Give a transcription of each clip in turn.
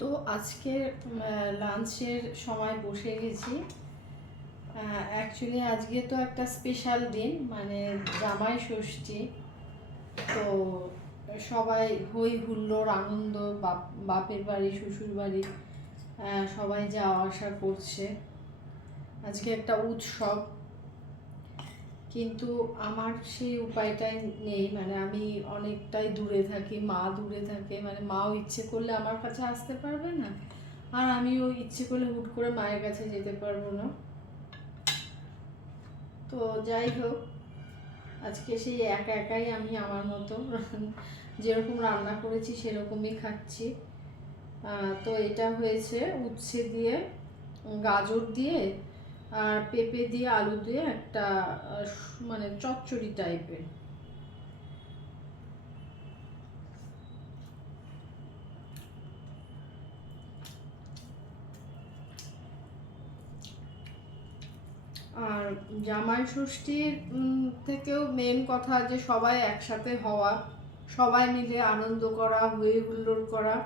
তো আজকে লাঞ্চের সময় বসে গেছি। অ্যাকচুয়ালি আজকে তো একটা স্পেশাল দিন, মানে জামাই ষষ্ঠী। তো সবাই হই হুল্লোড় আনন্দ, বাপের বাড়ি শ্বশুর বাড়ি সবাই যাওয়া আসা করছে। আজকে একটা উৎসব, কিন্তু আমার সেই উপায়টাই নেই। মানে আমি অনেকটাই দূরে থাকি, মা দূরে থাকে, মানে মাও ইচ্ছে করলে আমার কাছে আসতে পারবে না, আর আমিও ইচ্ছে করলে হুট করে মায়ের কাছে যেতে পারবো না। তো যাই হোক, আজকে সেই একা একাই আমি আমার মতো যেরকম রান্না করেছি সেরকমই খাচ্ছি। তো এটা হয়েছে উচ্ছে দিয়ে, গাজর দিয়ে, আর পেঁপে দিয়ে, আলু দিয়ে একটা মানে চচ্চড়ি টাইপের। আর জামাই ষষ্ঠীর থেকেও মেন কথা যে সবাই একসাথে হওয়া, সবাই মিলে আনন্দ করা, হই হুল্লোড় করা।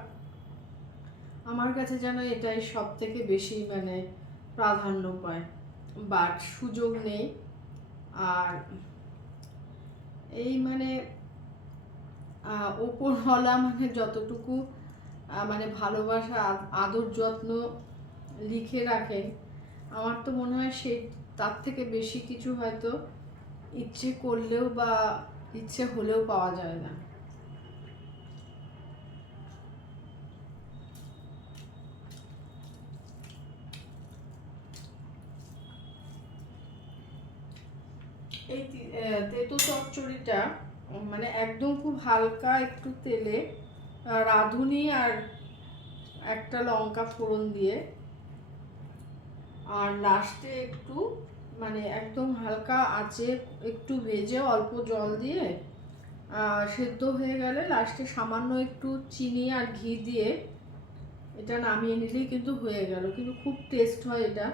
আমার কাছে যেন এটাই সব থেকে বেশি মানে প্রাধান্য পায়, বাট সুযোগ নেই। আর এই মানে ওপরওয়ালা মানে যতটুকু মানে ভালোবাসা, আদর যত্ন লিখে রাখেন, আমার তো মনে হয় সে তার থেকে বেশি কিছু হয়তো ইচ্ছে করলেও বা ইচ্ছে হলেও পাওয়া যায় না। এই তেতো চচ্চড়িটা মানে একদম খুব হালকা একটু তেলে রাঁধুনি আর একটা লঙ্কা ফোড়ন দিয়ে, আর লাস্টে একটু মানে একদম হালকা আঁচে একটু ভেজে অল্প জল দিয়ে সেদ্ধ হয়ে গেলে লাস্টে সামান্য একটু চিনি আর ঘি দিয়ে এটা নামিয়ে নিলেই কিন্তু হয়ে গেল। কিন্তু খুব টেস্ট হয় এটা।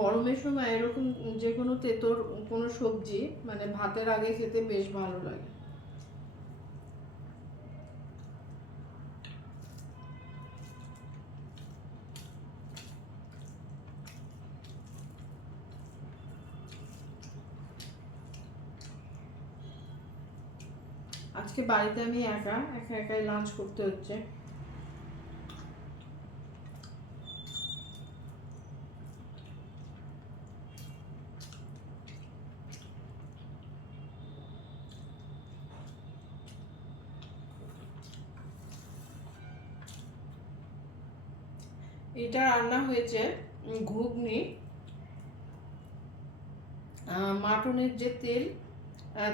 গরমের সময় এরকম যে কোনো তেতোর কোনো সবজি মানে ভাতের আগে খেতে বেশ ভালো লাগে। আজকে বাড়িতে আমি একা একাই লাঞ্চ করতে হচ্ছে। এটা রান্না হয়েছে ঘুগনি, মাটনের যে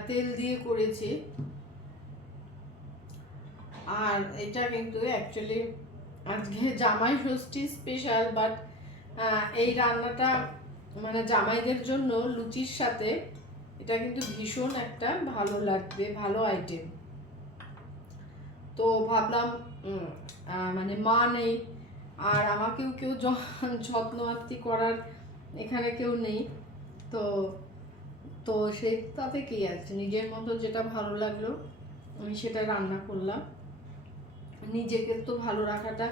তেল দিয়ে করেছি। আর এটা কিন্তু অ্যাকচুয়ালি আজকে জামাই ষষ্ঠী স্পেশাল, বাট এই রান্নাটা মানে জামাইদের জন্য লুচির সাথে এটা কিন্তু ভীষণ একটা ভালো লাগবে, ভালো আইটেম। তো ভাবলাম মানে মা নেই, আর আমাকেও কেউ যত্ন আত্তি করার এখানে কেউ নেই। তো তো সেই তাতে কি আছে, নিজের মতো যেটা ভালো লাগলো আমি সেটা রান্না করলাম। নিজেকে তো ভালো রাখাটা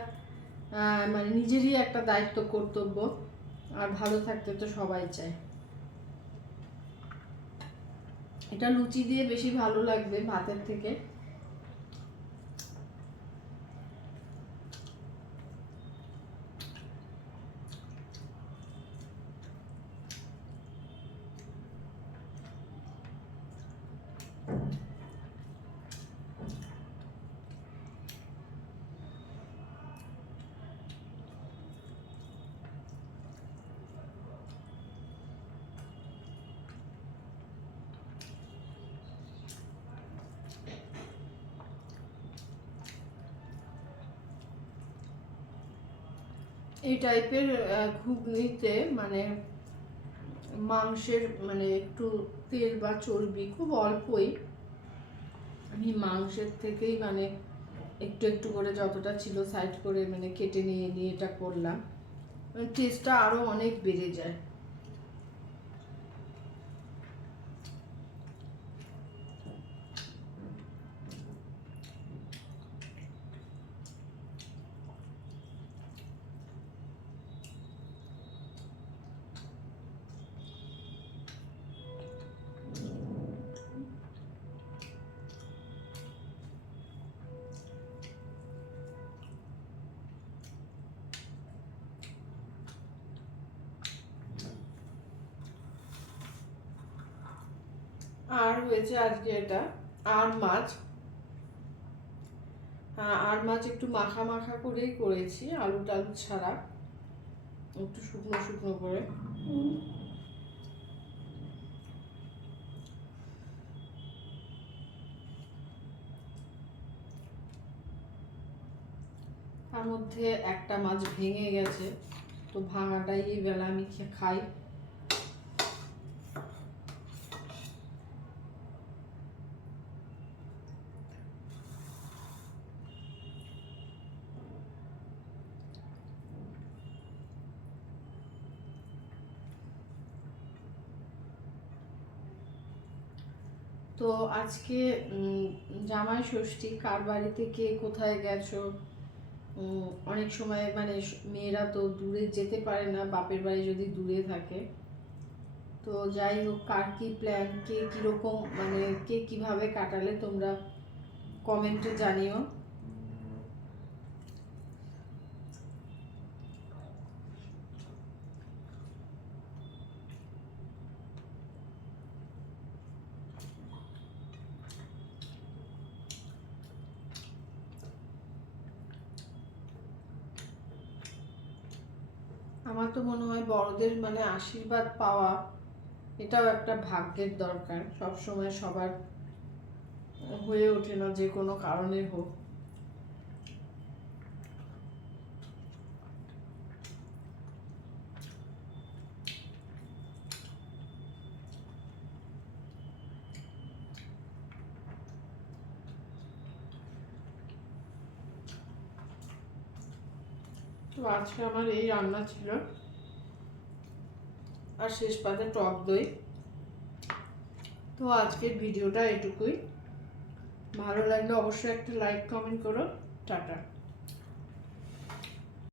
মানে নিজেরই একটা দায়িত্ব, কর্তব্য। আর ভালো থাকতে তো সবাই চায়। এটা লুচি দিয়ে বেশি ভালো লাগবে ভাতের থেকে। এই টাইপের ঘুগনিতে মানে মাংসের মানে একটু তেল বা চর্বি খুব অল্পই, আমি মাংসের থেকেই মানে একটু একটু করে যতটা ছিল সাইড করে মানে কেটে নিয়ে এটা করলাম। টেস্টটা আরো অনেক বেড়ে যায়। আর হয়েছে আজকে এটা আর মাছ, আর মাছ একটু মাখা মাখা করেই করেছি, আলু টালু ছাড়া, একটু শুকনো শুকনো করে। তার মধ্যে একটা মাছ ভেঙে গেছে, তো ভাঙাটাই এই বেলা আমি খাই। তো আজকে জামাই ষষ্ঠী, কার বাড়িতে কে কোথায় গেছো, অনেক সময় মানে মেয়েরা তো দূরে যেতে পারে না, বাপের বাড়ি যদি দূরে থাকে। তো যাই হোক, কার কি প্ল্যান, কে কীরকম মানে কে কিভাবে কাটালে তোমরা কমেন্টে জানিও। আমার তো মনে হয় বড়দের মানে আশীর্বাদ পাওয়া এটাও একটা ভাগ্যের দরকার, সব সময় সবার হয়ে ওঠে না, যে কোনো কারণে হোক। তো আজকে আমার এই রান্না ছিল, আর শেষ পাতে টক দই। তো আজকের ভিডিওটা এটুকুই, ভালো লাগলে অবশ্যই একটা লাইক কমেন্ট করো। টাটা।